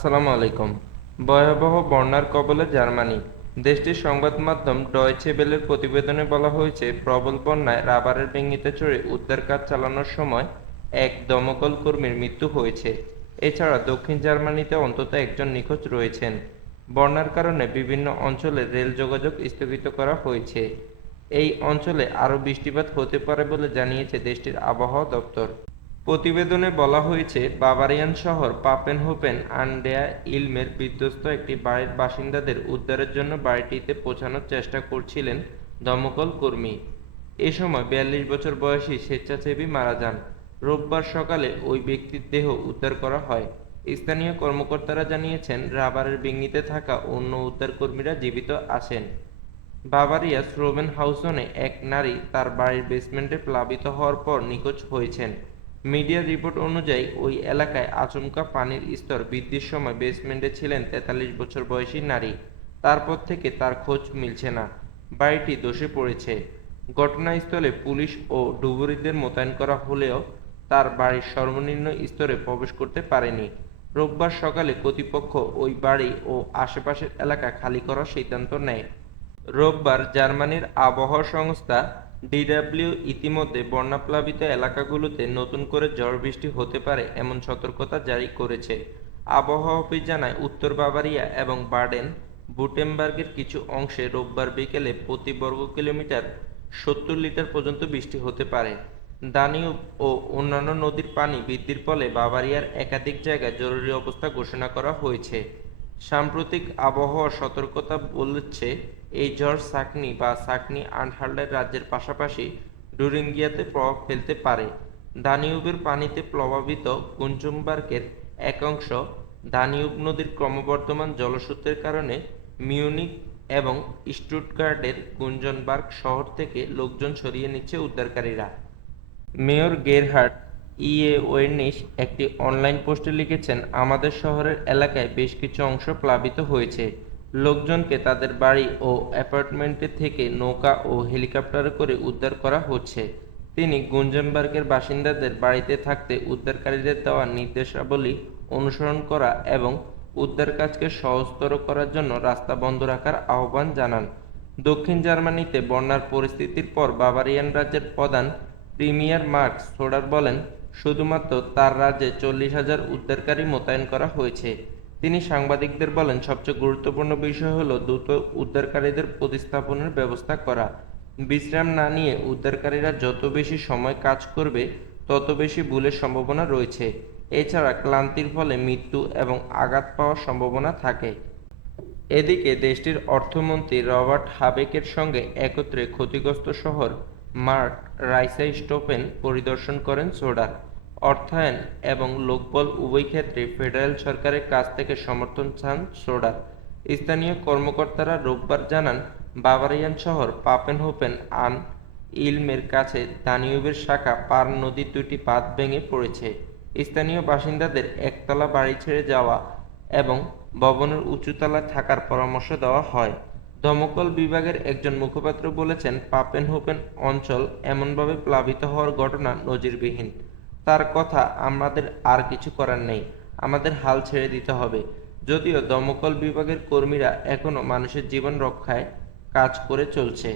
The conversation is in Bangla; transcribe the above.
আসসালামু আলাইকুম। ভয়াবহ বন্যার কবলে জার্মানি। দেশটির সংবাদ মাধ্যম ডয়চে ভেলের প্রতিবেদনে বলা হয়েছে, প্রবল বন্যায় রাবারের ডিঙিতে চড়ে উদ্ধার কাজ চালানোর সময় এক দমকল কর্মীর মৃত্যু হয়েছে। এছাড়া দক্ষিণ জার্মানিতে অন্তত একজন নিখোঁজ রয়েছেন। বন্যার কারণে বিভিন্ন অঞ্চলে রেল যোগাযোগ স্থগিত করা হয়েছে। এই অঞ্চলে আরও বৃষ্টিপাত হতে পারে বলে জানিয়েছে দেশটির আবহাওয়া দপ্তর। প্রতিবেদনে বলা হয়েছে, বাভারিয়ান শহর পাপেনহোফেন আন ডের ইলমের বিধ্বস্ত একটি বাড়ির বাসিন্দাদের উদ্ধারের জন্য বাড়িটিতে পৌঁছানোর চেষ্টা করছিলেন দমকল কর্মী। এ সময় ৪২ বছর বয়সী স্বেচ্ছাসেবী মারা যান। রোববার সকালে ওই ব্যক্তির দেহ উদ্ধার করা হয়। স্থানীয় কর্মকর্তারা জানিয়েছেন, রাবারের ডিঙিতে থাকা অন্য উদ্ধারকর্মীরা জীবিত আছেন। বাভারিয়া শ্রোবেনহাউসনে এক নারী তার বাড়ির বেসমেন্টে প্লাবিত হওয়ার পর নিখোঁজ হয়েছেন। মিডিয়ার রিপোর্ট অনুযায়ী, ওই এলাকায় আচমকা পানির স্তর বৃদ্ধির সময় বেসমেন্টে ছিলেন ৪৩ বছর বয়সী নারী। তারপর থেকে তার খোঁজ মিলছে না। বাড়িটি ধসে পড়েছে। ঘটনাস্থলে পুলিশ ও ডুবুরিদের মোতায়েন করা হলেও তার বাড়ির সর্বনিম্ন স্তরে প্রবেশ করতে পারেনি। রোববার সকালে কর্তৃপক্ষ ওই বাড়ি ও আশেপাশের এলাকা খালি করার সিদ্ধান্ত নেয়। রোববার জার্মানির আবহাওয়া সংস্থা ডিডব্লিউ ইতিমধ্যে বন্যাপ্লাবিত এলাকাগুলোতে নতুন করে ঝড় বৃষ্টি হতে পারে এমন সতর্কতা জারি করেছে। আবহাওয়া অফিস জানায়, উত্তর বাভারিয়া এবং বাডেন বুটেমবার্গের কিছু অংশে রোববার বিকেলে প্রতি বর্গ কিলোমিটার ৭০ লিটার পর্যন্ত বৃষ্টি হতে পারে। দানিউব ও অন্যান্য নদীর পানি বৃদ্ধির ফলে বাভারিয়ার একাধিক জায়গায় জরুরি অবস্থা ঘোষণা করা হয়েছে। সাম্প্রতিক আবহাওয়া সতর্কতা বলছে, এই ঝড় সাকনি বা সাকনি আনহাল্টের রাজ্যের পাশাপাশি ডুরিঙ্গিয়াতে প্রভাব ফেলতে পারে। দানিউবের পানিতে প্লাবিত গুঞ্জমবার্গের এক অংশ দানিউব নদীর ক্রমবর্ধমান জলস্রোতের কারণে মিউনিখ এবং স্টুটগার্টের গুঞ্জনবার্গ শহর থেকে লোকজন সরিয়ে নিচ্ছে উদ্ধারকারীরা। মেয়র গেরহার্ড ইয়েওয়েনিশ একটি অনলাইন পোস্টে লিখেছেন, আমাদের শহরের এলাকায় বেশ কিছু অংশ প্লাবিত হয়েছে। লোকজনকে তাদের বাড়ি ও অ্যাপার্টমেন্টে থেকে নৌকা ও হেলিকপ্টারে করে উদ্ধার করা হচ্ছে। তিনি গুঞ্জেনবার্গের বাসিন্দাদের বাড়িতে থাকতে উদ্ধারকারীদের দেওয়া নির্দেশাবলী অনুসরণ করা এবং উদ্ধার কাজকে সহজতর করার জন্য রাস্তা বন্ধ রাখার আহ্বান জানান। দক্ষিণ জার্মানিতে বন্যার পরিস্থিতির পর বাভারিয়ান রাজ্যের প্রধান প্রিমিয়ার মার্কস সোডার বলেন, শুধুমাত্র তার রাজ্যে ৪০,০০০ উদ্ধারকারী মোতায়েন করা হয়েছে। তিনি সাংবাদিকদের বলেন, সবচেয়ে গুরুত্বপূর্ণ বিষয় হল দ্রুত উদ্ধারকারীদের প্রতিস্থাপনের ব্যবস্থা করা। বিশ্রাম না নিয়ে উদ্ধারকারীরা যত বেশি সময় কাজ করবে, তত বেশি ভুলের সম্ভাবনা রয়েছে। এছাড়া ক্লান্তির ফলে মৃত্যু এবং আঘাত পাওয়ার সম্ভাবনা থাকে। এদিকে দেশটির অর্থমন্ত্রী রবার্ট হাবেকের সঙ্গে একত্রে ক্ষতিগ্রস্ত শহর মার্ক রাইসাইস্টোফেন পরিদর্শন করেন সোডার। অর্থায়ন এবং লোকবল উভয় ক্ষেত্রে ফেডারেল সরকারের কাছ থেকে সমর্থন চান সোডার। স্থানীয় কর্মকর্তারা রোববার জানান, বাভারিয়ান শহর পাপেনহোফেন আন ইলমের কাছে দানিউবের শাখা পার নদীর দুটি বাঁধ ভেঙে পড়েছে। স্থানীয় বাসিন্দাদের একতলা বাড়ি ছেড়ে যাওয়া এবং ভবনের উঁচুতলায় থাকার পরামর্শ দেওয়া হয়। দমকল বিভাগের একজন মুখপাত্র বলেছেন, পাপেনহোফেন অঞ্চল এমনভাবে প্লাবিত হওয়ার ঘটনা নজিরবিহীন। তার কথা, আমাদের আর কিছু করার নেই, আমাদের হাল ছেড়ে দিতে হবে। যদিও দমকল বিভাগের কর্মীরা এখনও মানুষের জীবন রক্ষায় কাজ করে চলছে।